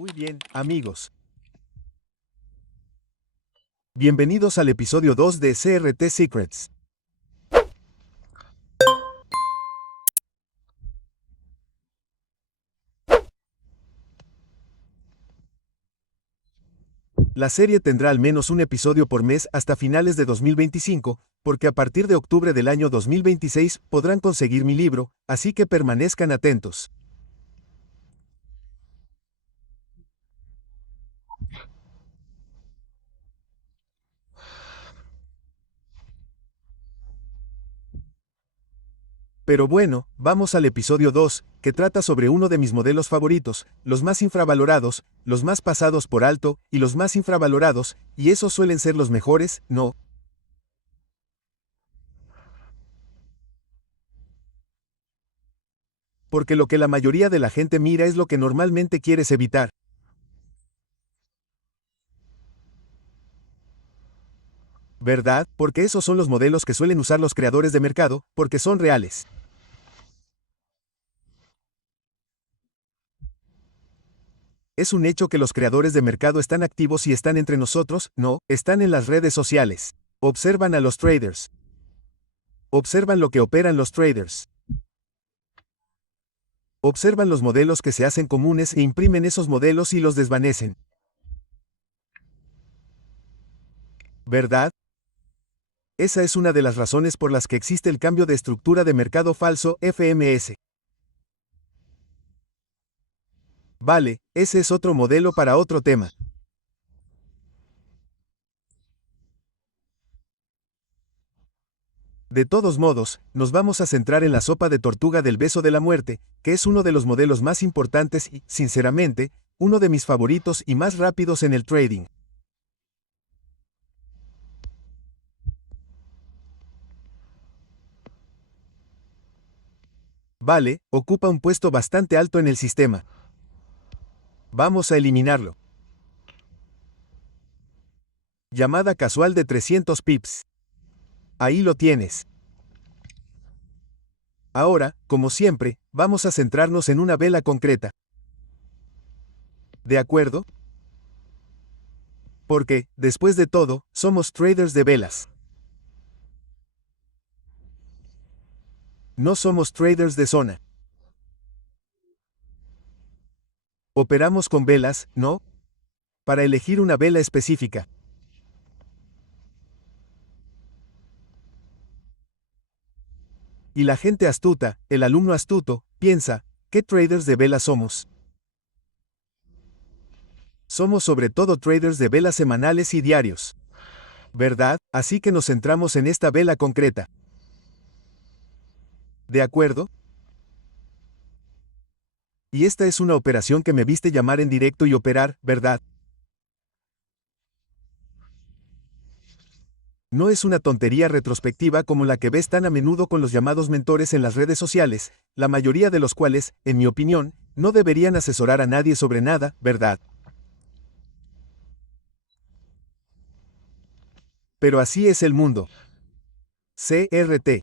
Muy bien, amigos. Bienvenidos al episodio 2 de CRT Secrets. La serie tendrá al menos un episodio por mes hasta finales de 2025, porque a partir de octubre del año 2026 podrán conseguir mi libro, así que permanezcan atentos. Pero bueno, vamos al episodio 2, que trata sobre uno de mis modelos favoritos, los más infravalorados, los más pasados por alto, y los más infravalorados, y esos suelen ser los mejores, ¿no? Porque lo que la mayoría de la gente mira es lo que normalmente quieres evitar. ¿Verdad? Porque esos son los modelos que suelen usar los creadores de mercado, porque son reales. Es un hecho que los creadores de mercado están activos y están entre nosotros, no, están en las redes sociales. Observan a los traders. Observan lo que operan los traders. Observan los modelos que se hacen comunes e imprimen esos modelos y los desvanecen. ¿Verdad? Esa es una de las razones por las que existe el cambio de estructura de mercado falso, FMS. Vale, ese es otro modelo para otro tema. De todos modos, nos vamos a centrar en la sopa de tortuga del beso de la muerte, que es uno de los modelos más importantes y, sinceramente, uno de mis favoritos y más rápidos en el trading. Vale, ocupa un puesto bastante alto en el sistema. Vamos a eliminarlo. Llamada casual de 300 pips. Ahí lo tienes. Ahora, como siempre, vamos a centrarnos en una vela concreta. ¿De acuerdo? Porque, después de todo, somos traders de velas. No somos traders de zona. Operamos con velas, ¿no? Para elegir una vela específica. Y la gente astuta, el alumno astuto, piensa, ¿qué traders de velas somos? Somos sobre todo traders de velas semanales y diarios. ¿Verdad? Así que nos centramos en esta vela concreta. ¿De acuerdo? Y esta es una operación que me viste llamar en directo y operar, ¿verdad? No es una tontería retrospectiva como la que ves tan a menudo con los llamados mentores en las redes sociales, la mayoría de los cuales, en mi opinión, no deberían asesorar a nadie sobre nada, ¿verdad? Pero así es el mundo. CRT.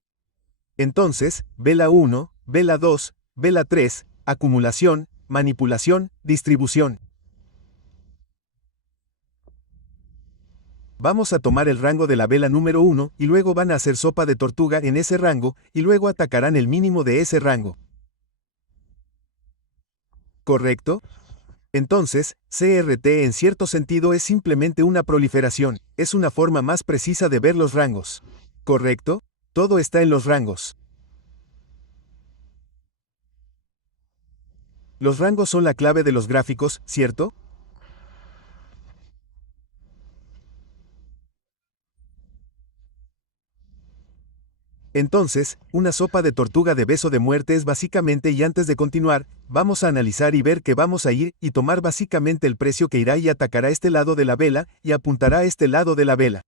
Entonces, vela 1, vela 2, vela 3, acumulación, manipulación, distribución. Vamos a tomar el rango de la vela número 1 y luego van a hacer sopa de tortuga en ese rango y luego atacarán el mínimo de ese rango. ¿Correcto? Entonces, CRT en cierto sentido es simplemente una proliferación, es una forma más precisa de ver los rangos. ¿Correcto? Todo está en los rangos. Los rangos son la clave de los gráficos, ¿cierto? Entonces, una sopa de tortuga de beso de muerte es básicamente, y antes de continuar, vamos a analizar y ver que vamos a ir y tomar básicamente el precio que irá y atacará este lado de la vela y apuntará a este lado de la vela.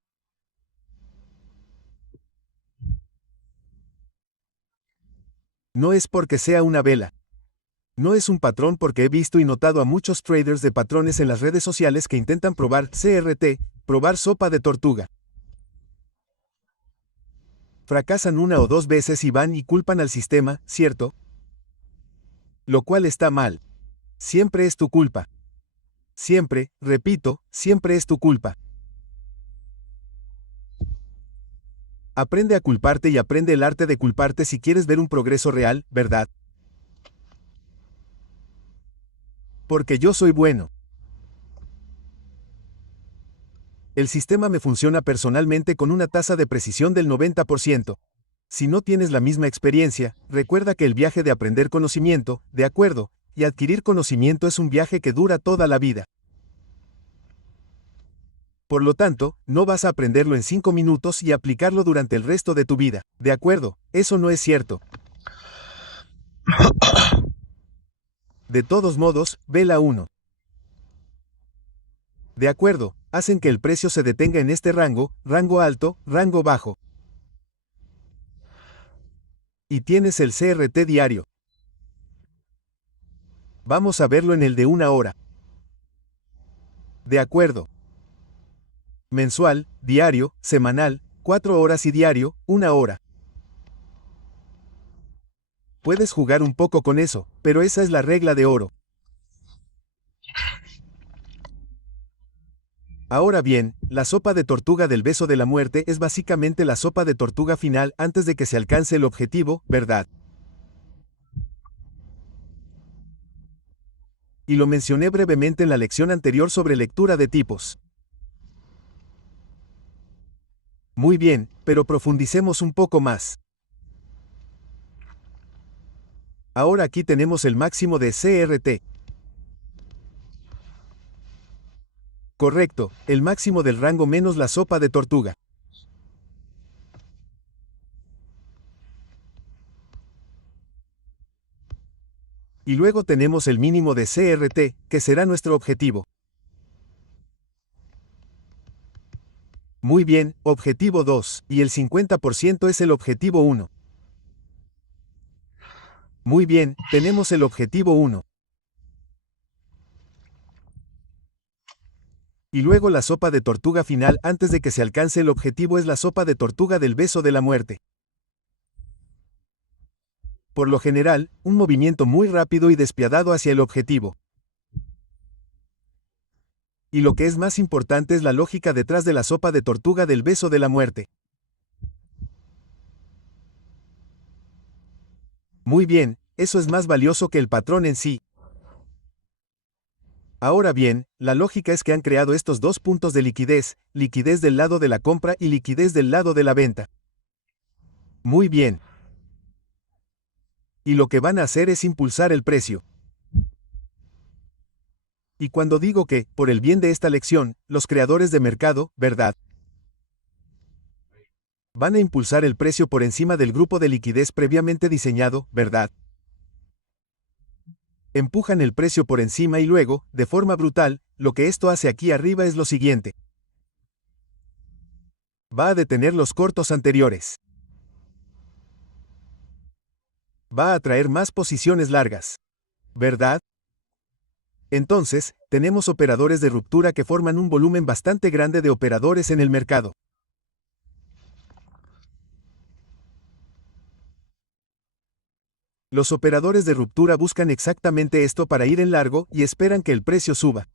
No es porque sea una vela. No es un patrón porque he visto y notado a muchos traders de patrones en las redes sociales que intentan probar CRT, probar sopa de tortuga. Fracasan una o dos veces y van y culpan al sistema, ¿cierto? Lo cual está mal. Siempre es tu culpa. Siempre, repito, siempre es tu culpa. Aprende a culparte y aprende el arte de culparte si quieres ver un progreso real, ¿verdad? Porque yo soy bueno. El sistema me funciona personalmente con una tasa de precisión del 90%. Si no tienes la misma experiencia, recuerda que el viaje de aprender conocimiento, de acuerdo, y adquirir conocimiento es un viaje que dura toda la vida. Por lo tanto, no vas a aprenderlo en 5 minutos y aplicarlo durante el resto de tu vida. De acuerdo, eso no es cierto. De todos modos, ve la 1. De acuerdo, hacen que el precio se detenga en este rango, rango alto, rango bajo. Y tienes el CRT diario. Vamos a verlo en el de 1 hora. De acuerdo. Mensual, diario, semanal, 4 horas y diario, 1 hora. Puedes jugar un poco con eso, pero esa es la regla de oro. Ahora bien, la sopa de tortuga del beso de la muerte es básicamente la sopa de tortuga final antes de que se alcance el objetivo, ¿verdad? Y lo mencioné brevemente en la lección anterior sobre lectura de tipos. Muy bien, pero profundicemos un poco más. Ahora aquí tenemos el máximo de CRT. Correcto, el máximo del rango menos la sopa de tortuga. Y luego tenemos el mínimo de CRT, que será nuestro objetivo. Muy bien, objetivo 2, y el 50% es el objetivo 1. Muy bien, tenemos el objetivo 1. Y luego la sopa de tortuga final antes de que se alcance el objetivo es la sopa de tortuga del beso de la muerte. Por lo general, un movimiento muy rápido y despiadado hacia el objetivo. Y lo que es más importante es la lógica detrás de la sopa de tortuga del beso de la muerte. Muy bien, eso es más valioso que el patrón en sí. Ahora bien, la lógica es que han creado estos dos puntos de liquidez, liquidez del lado de la compra y liquidez del lado de la venta. Muy bien. Y lo que van a hacer es impulsar el precio. Y cuando digo que, por el bien de esta lección, los creadores de mercado, ¿verdad? Van a impulsar el precio por encima del grupo de liquidez previamente diseñado, ¿verdad? Empujan el precio por encima y luego, de forma brutal, lo que esto hace aquí arriba es lo siguiente. Va a detener los cortos anteriores. Va a atraer más posiciones largas. ¿Verdad? Entonces, tenemos operadores de ruptura que forman un volumen bastante grande de operadores en el mercado. Los operadores de ruptura buscan exactamente esto para ir en largo y esperan que el precio suba.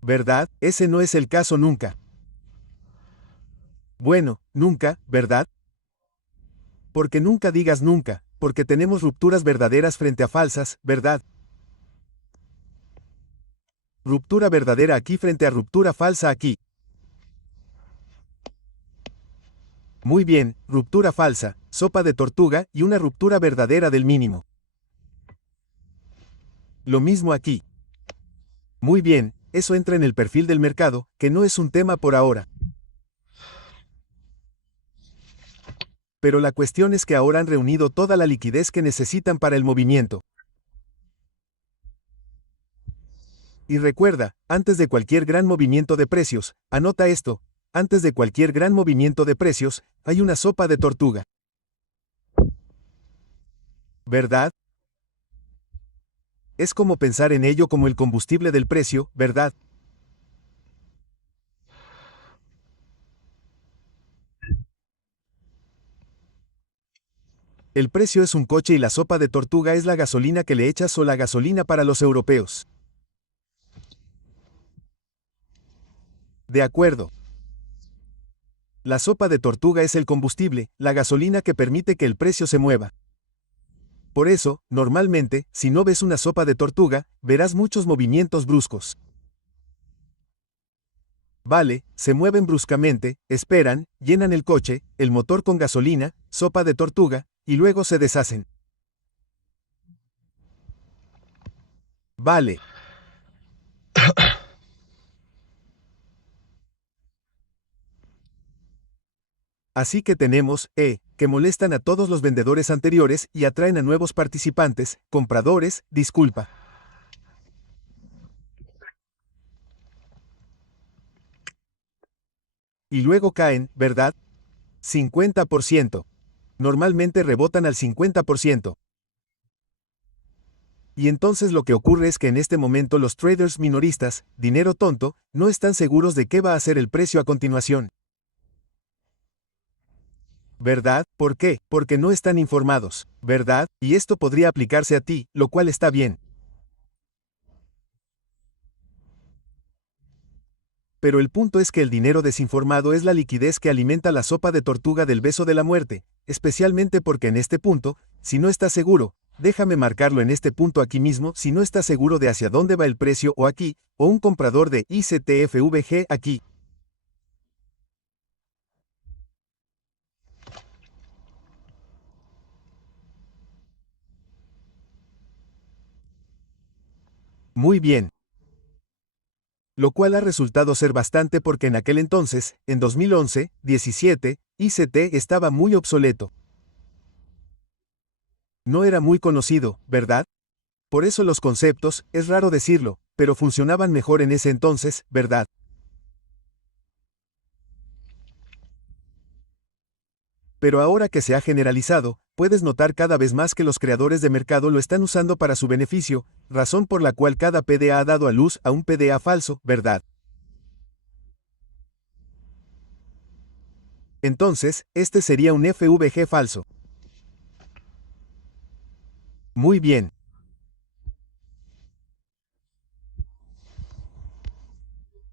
¿Verdad? Ese no es el caso nunca. Bueno, nunca, ¿verdad? Porque nunca digas nunca, porque tenemos rupturas verdaderas frente a falsas, ¿verdad? Ruptura verdadera aquí frente a ruptura falsa aquí. Muy bien, ruptura falsa, sopa de tortuga y una ruptura verdadera del mínimo. Lo mismo aquí. Muy bien, eso entra en el perfil del mercado, que no es un tema por ahora. Pero la cuestión es que ahora han reunido toda la liquidez que necesitan para el movimiento. Y recuerda, antes de cualquier gran movimiento de precios, anota esto, antes de cualquier gran movimiento de precios, hay una sopa de tortuga. ¿Verdad? Es como pensar en ello como el combustible del precio, ¿verdad? El precio es un coche y la sopa de tortuga es la gasolina que le echas o la gasolina para los europeos. de acuerdo. La sopa de tortuga es el combustible, la gasolina que permite que el precio se mueva. Por eso, normalmente, si no ves una sopa de tortuga, verás muchos movimientos bruscos. Vale, se mueven bruscamente, esperan, llenan el coche, el motor con gasolina, sopa de tortuga, y luego se deshacen. Vale. Así que tenemos, que molestan a todos los vendedores anteriores y atraen a nuevos participantes, compradores, disculpa. Y luego caen, ¿verdad? 50%. Normalmente rebotan al 50%. Y entonces lo que ocurre es que en este momento los traders minoristas, dinero tonto, no están seguros de qué va a ser el precio a continuación. ¿Verdad? ¿Por qué? Porque no están informados, ¿verdad? Y esto podría aplicarse a ti, lo cual está bien. Pero el punto es que el dinero desinformado es la liquidez que alimenta la sopa de tortuga del beso de la muerte, especialmente porque en este punto, si no estás seguro, déjame marcarlo en este punto aquí mismo, si no estás seguro de hacia dónde va el precio o aquí, o un comprador de ICTFVG aquí. Muy bien. Lo cual ha resultado ser bastante porque en aquel entonces, en 2011, 17, ICT estaba muy obsoleto. No era muy conocido, ¿verdad? Por eso los conceptos, es raro decirlo, pero funcionaban mejor en ese entonces, ¿verdad? Pero ahora que se ha generalizado, puedes notar cada vez más que los creadores de mercado lo están usando para su beneficio, razón por la cual cada PDA ha dado a luz a un PDA falso, ¿verdad? Entonces, este sería un FVG falso. Muy bien.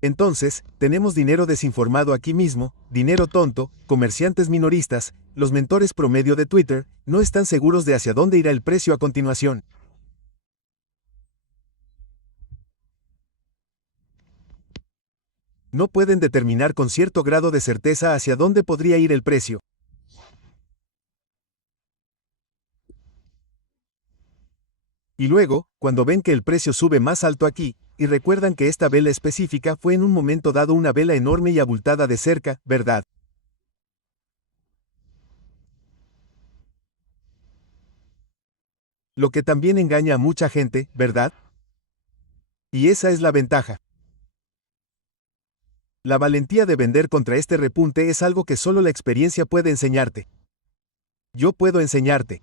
Entonces, tenemos dinero desinformado aquí mismo, dinero tonto, comerciantes minoristas, los mentores promedio de Twitter, no están seguros de hacia dónde irá el precio a continuación. No pueden determinar con cierto grado de certeza hacia dónde podría ir el precio. Y luego, cuando ven que el precio sube más alto aquí, y recuerdan que esta vela específica fue en un momento dado una vela enorme y abultada de cerca, ¿verdad? Lo que también engaña a mucha gente, ¿verdad? Y esa es la ventaja. La valentía de vender contra este repunte es algo que solo la experiencia puede enseñarte. Yo puedo enseñarte.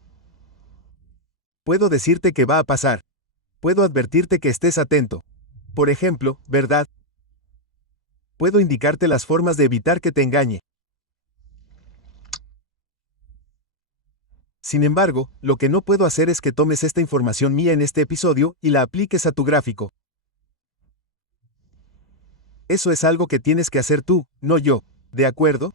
Puedo decirte que va a pasar. Puedo advertirte que estés atento. Por ejemplo, ¿verdad? Puedo indicarte las formas de evitar que te engañe. Sin embargo, lo que no puedo hacer es que tomes esta información mía en este episodio y la apliques a tu gráfico. Eso es algo que tienes que hacer tú, no yo. ¿De acuerdo?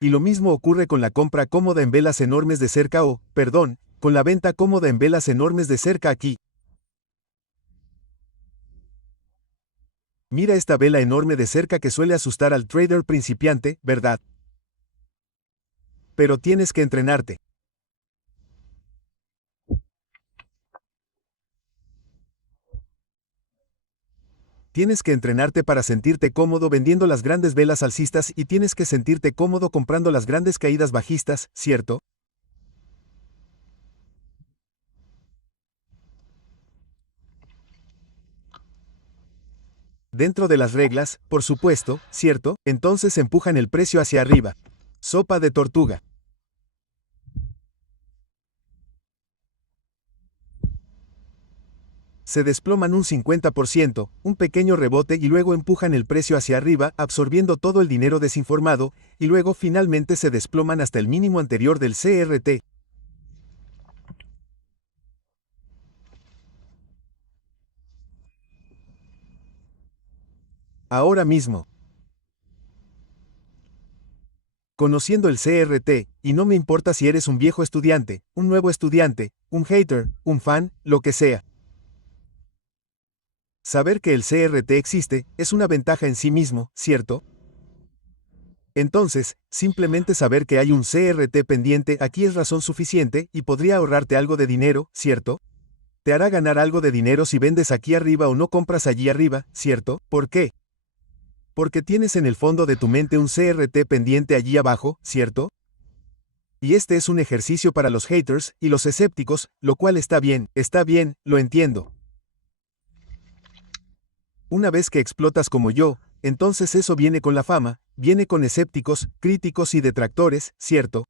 Y lo mismo ocurre con la compra cómoda en velas enormes de cerca o, perdón, con la venta cómoda en velas enormes de cerca aquí. Mira esta vela enorme de cerca que suele asustar al trader principiante, ¿verdad? Pero tienes que entrenarte. Tienes que entrenarte para sentirte cómodo vendiendo las grandes velas alcistas y tienes que sentirte cómodo comprando las grandes caídas bajistas, ¿cierto? Dentro de las reglas, por supuesto, ¿cierto? Entonces empujan el precio hacia arriba. Sopa de tortuga. Se desploman un 50%, un pequeño rebote y luego empujan el precio hacia arriba, absorbiendo todo el dinero desinformado, y luego finalmente se desploman hasta el mínimo anterior del CRT. Ahora mismo. Conociendo el CRT, y no me importa si eres un viejo estudiante, un nuevo estudiante, un hater, un fan, lo que sea. Saber que el CRT existe es una ventaja en sí mismo, ¿cierto? Entonces, simplemente saber que hay un CRT pendiente aquí es razón suficiente y podría ahorrarte algo de dinero, ¿cierto? Te hará ganar algo de dinero si vendes aquí arriba o no compras allí arriba, ¿cierto? ¿Por qué? Porque tienes en el fondo de tu mente un CRT pendiente allí abajo, ¿cierto? Y este es un ejercicio para los haters y los escépticos, lo cual está bien, lo entiendo. Una vez que explotas como yo, entonces eso viene con la fama, viene con escépticos, críticos y detractores, ¿cierto?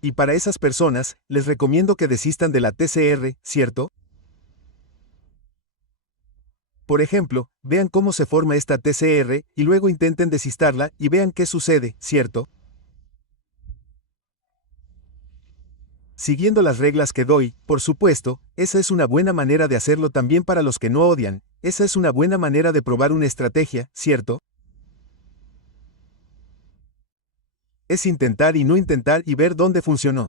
Y para esas personas, les recomiendo que desistan de la TCR, ¿cierto? Por ejemplo, vean cómo se forma esta TCR, y luego intenten desistarla, y vean qué sucede, ¿cierto? Siguiendo las reglas que doy, por supuesto, esa es una buena manera de hacerlo también para los que no odian, esa es una buena manera de probar una estrategia, ¿cierto? Es intentar y no intentar y ver dónde funcionó.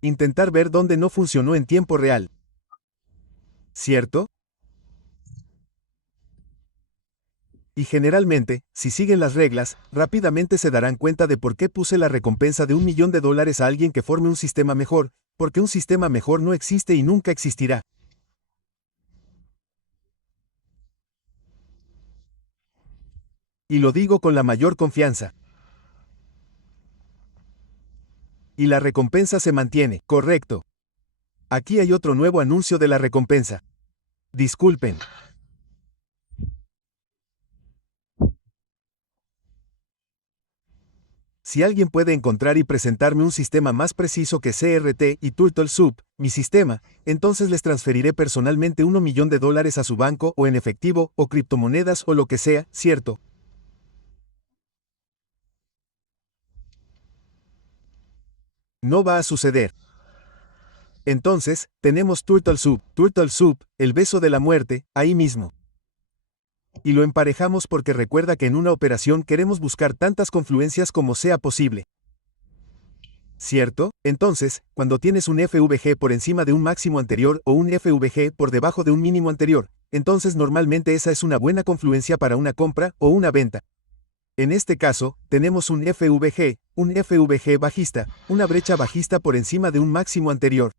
Intentar ver dónde no funcionó en tiempo real. ¿Cierto? Y generalmente, si siguen las reglas, rápidamente se darán cuenta de por qué puse la recompensa de $1.000.000 a alguien que forme un sistema mejor, porque un sistema mejor no existe y nunca existirá. Y lo digo con la mayor confianza. Y la recompensa se mantiene, correcto. Aquí hay otro nuevo anuncio de la recompensa. Disculpen. Si alguien puede encontrar y presentarme un sistema más preciso que CRT y TurtleSoup, mi sistema, entonces les transferiré personalmente $1.000.000 a su banco o en efectivo o criptomonedas o lo que sea, ¿cierto? No va a suceder. Entonces, tenemos TurtleSoup, el beso de la muerte, ahí mismo. Y lo emparejamos porque recuerda que en una operación queremos buscar tantas confluencias como sea posible. ¿Cierto? Entonces, cuando tienes un FVG por encima de un máximo anterior o un FVG por debajo de un mínimo anterior, entonces normalmente esa es una buena confluencia para una compra o una venta. En este caso, tenemos un FVG bajista, una brecha bajista por encima de un máximo anterior.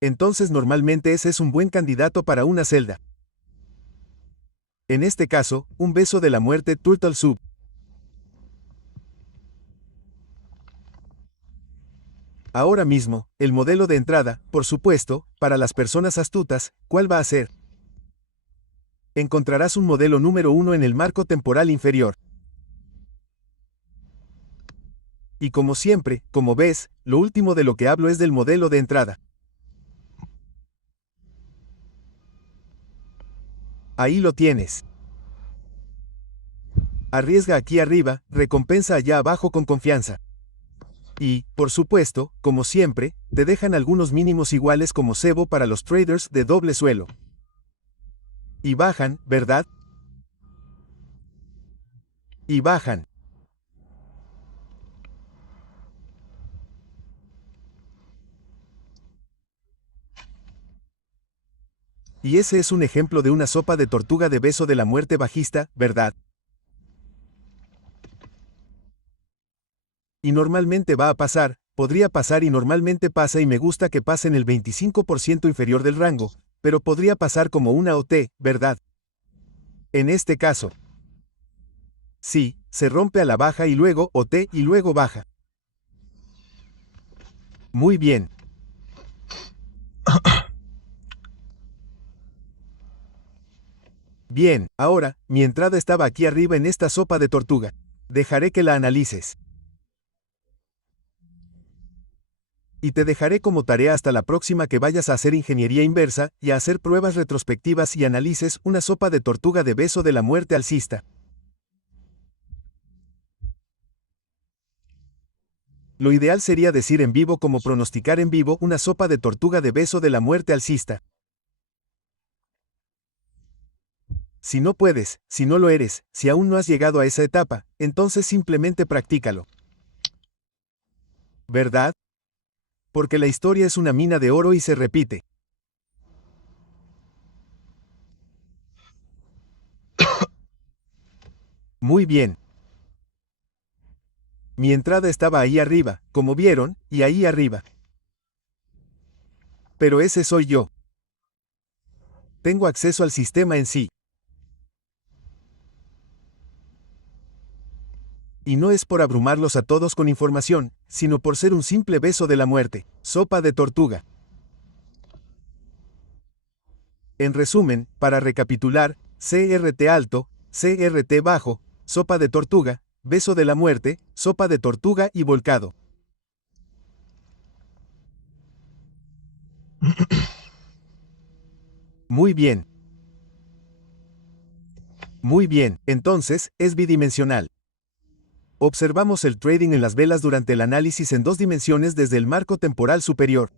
Entonces normalmente ese es un buen candidato para una celda. En este caso, un beso de la muerte TurtleSoup. Ahora mismo, el modelo de entrada, por supuesto, para las personas astutas, ¿cuál va a ser? Encontrarás un modelo número 1 en el marco temporal inferior. Y como siempre, como ves, lo último de lo que hablo es del modelo de entrada. Ahí lo tienes. Arriesga aquí arriba, recompensa allá abajo con confianza. Y, por supuesto, como siempre, te dejan algunos mínimos iguales como cebo para los traders de doble suelo. Y bajan, ¿verdad? Y bajan. Y ese es un ejemplo de una sopa de tortuga de beso de la muerte bajista, ¿verdad? Y normalmente va a pasar, podría pasar y normalmente pasa y me gusta que pase en el 25% inferior del rango, pero podría pasar como una OT, ¿verdad? En este caso. Sí, se rompe a la baja y luego OT y luego baja. Muy bien. Bien, ahora, mi entrada estaba aquí arriba en esta sopa de tortuga. Dejaré que la analices. Y te dejaré como tarea hasta la próxima que vayas a hacer ingeniería inversa y a hacer pruebas retrospectivas y analices una sopa de tortuga de beso de la muerte alcista. Lo ideal sería decir en vivo como pronosticar en vivo una sopa de tortuga de beso de la muerte alcista. Si no puedes, si no lo eres, si aún no has llegado a esa etapa, entonces simplemente practícalo. ¿Verdad? Porque la historia es una mina de oro y se repite. Muy bien. Mi entrada estaba ahí arriba, como vieron, y ahí arriba. Pero ese soy yo. Tengo acceso al sistema en sí. Y no es por abrumarlos a todos con información, sino por ser un simple beso de la muerte, sopa de tortuga. En resumen, para recapitular, CRT alto, CRT bajo, sopa de tortuga, beso de la muerte, sopa de tortuga y volcado. Muy bien. Muy bien, entonces, es bidimensional. Observamos el trading en las velas durante el análisis en dos dimensiones desde el marco temporal superior.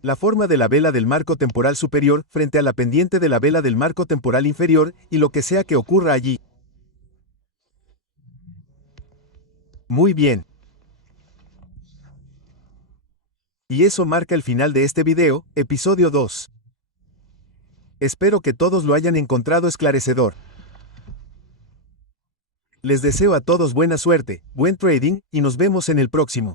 La forma de la vela del marco temporal superior frente a la pendiente de la vela del marco temporal inferior y lo que sea que ocurra allí. Muy bien. Y eso marca el final de este video, episodio 2. Espero que todos lo hayan encontrado esclarecedor. Les deseo a todos buena suerte, buen trading, y nos vemos en el próximo.